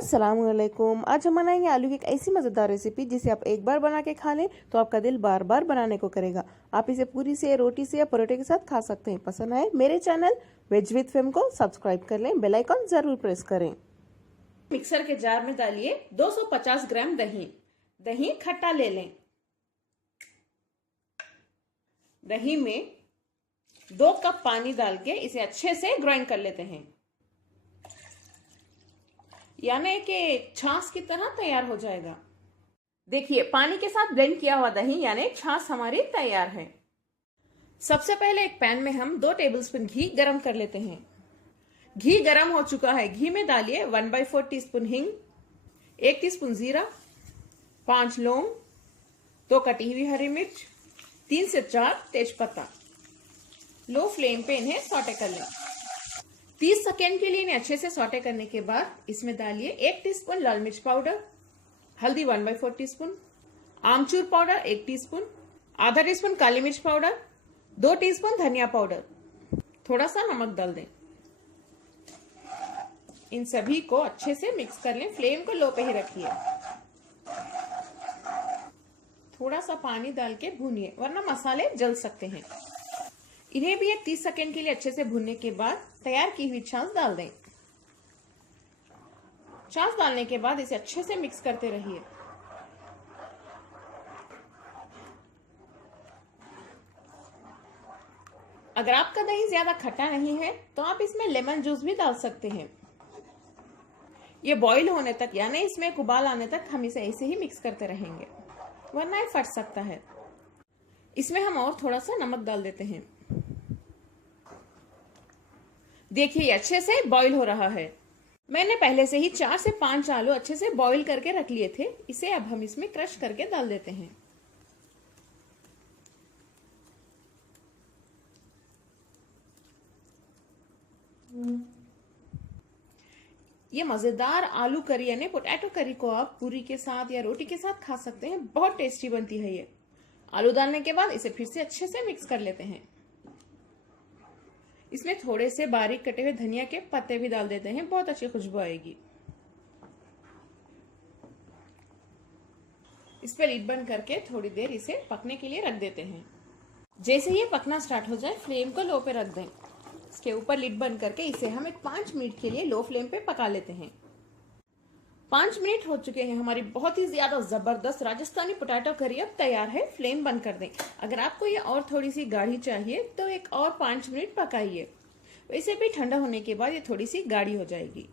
अस्सलामुअलैकुम। आज हम बनाएंगे आलू की एक ऐसी मज़ेदार रेसिपी जिसे आप एक बार बना के खा लें तो आपका दिल बार बार बनाने को करेगा। आप इसे पूरी से, रोटी से या परोठे के साथ खा सकते हैं। पसंद आए मेरे चैनल वेज विद फेम को सब्सक्राइब कर लें, बेल आइकन जरूर प्रेस करें। मिक्सर के जार में डालिए 250 ग्राम दही। दही खट्टा ले लें। दही में 2 कप पानी डाल के इसे अच्छे से ग्राइंड कर लेते हैं, यानी कि छाछ की तरह तैयार हो जाएगा। देखिए, पानी के साथ ब्लेंड किया हुआ दही यानी छाछ हमारी तैयार है। सबसे पहले एक पैन में हम 2 टेबलस्पून घी गरम कर लेते हैं। घी गरम हो चुका है। घी में डालिए 1/4 टीस्पून हींग, 1 टीस्पून जीरा, 5 लौंग, 2 कटी हुई हरी मिर्च, 3 से 4 तेजपत्ता। लो फ्लेम पे इन्हें सौटे कर लें। 30 सेकेंड के लिए इन्हें अच्छे से सौटे करने के बाद इसमें डालिए 1 टीस्पून लाल मिर्च पाउडर, हल्दी 1/4 टीस्पून, आमचूर पाउडर 1 टीस्पून, आधा टीस्पून काली मिर्च पाउडर, 2 टीस्पून धनिया पाउडर, थोड़ा सा नमक डाल दें। इन सभी को अच्छे से मिक्स कर लें। फ्लेम को लो पे ही रखिए। थोड़ा सा पानी डाल के भूनिए, वरना मसाले जल सकते हैं। इन्हें भी एक 30 सेकेंड के लिए अच्छे से भूनने के बाद तैयार की हुई छाछ डाल दें। छाछ डालने के बाद इसे अच्छे से मिक्स करते रहिए। अगर आपका दही ज्यादा खट्टा नहीं है तो आप इसमें लेमन जूस भी डाल सकते हैं। ये बॉईल होने तक यानी इसमें एक उबाल आने तक हम इसे ऐसे ही मिक्स करते रहेंगे, वरना ये फट सकता है। इसमें हम और थोड़ा सा नमक डाल देते हैं। देखिए, ये अच्छे से बॉईल हो रहा है। मैंने पहले से ही 4 से 5 आलू अच्छे से बॉईल करके रख लिए थे। इसे अब हम इसमें क्रश करके डाल देते हैं। ये मजेदार आलू करी यानी पोटैटो करी को आप पूरी के साथ या रोटी के साथ खा सकते हैं। बहुत टेस्टी बनती है ये। आलू डालने के बाद इसे फिर से अच्छे से मिक्स कर लेते हैं। इसमें थोड़े से बारीक कटे हुए धनिया के पत्ते भी डाल देते हैं, बहुत अच्छी खुशबू आएगी। इस पर लिड बंद करके थोड़ी देर इसे पकने के लिए रख देते हैं। जैसे ये पकना स्टार्ट हो जाए फ्लेम को लो पे रख दें। इसके ऊपर लिड बंद करके इसे हम एक 5 मिनट के लिए लो फ्लेम पे पका लेते हैं। 5 मिनट हो चुके हैं। हमारी बहुत ही ज्यादा जबरदस्त राजस्थानी पोटैटो करी अब तैयार है। फ्लेम बंद कर दें। अगर आपको ये और थोड़ी सी गाढ़ी चाहिए तो एक और 5 मिनट पकाइए। वैसे भी ठंडा होने के बाद ये थोड़ी सी गाढ़ी हो जाएगी।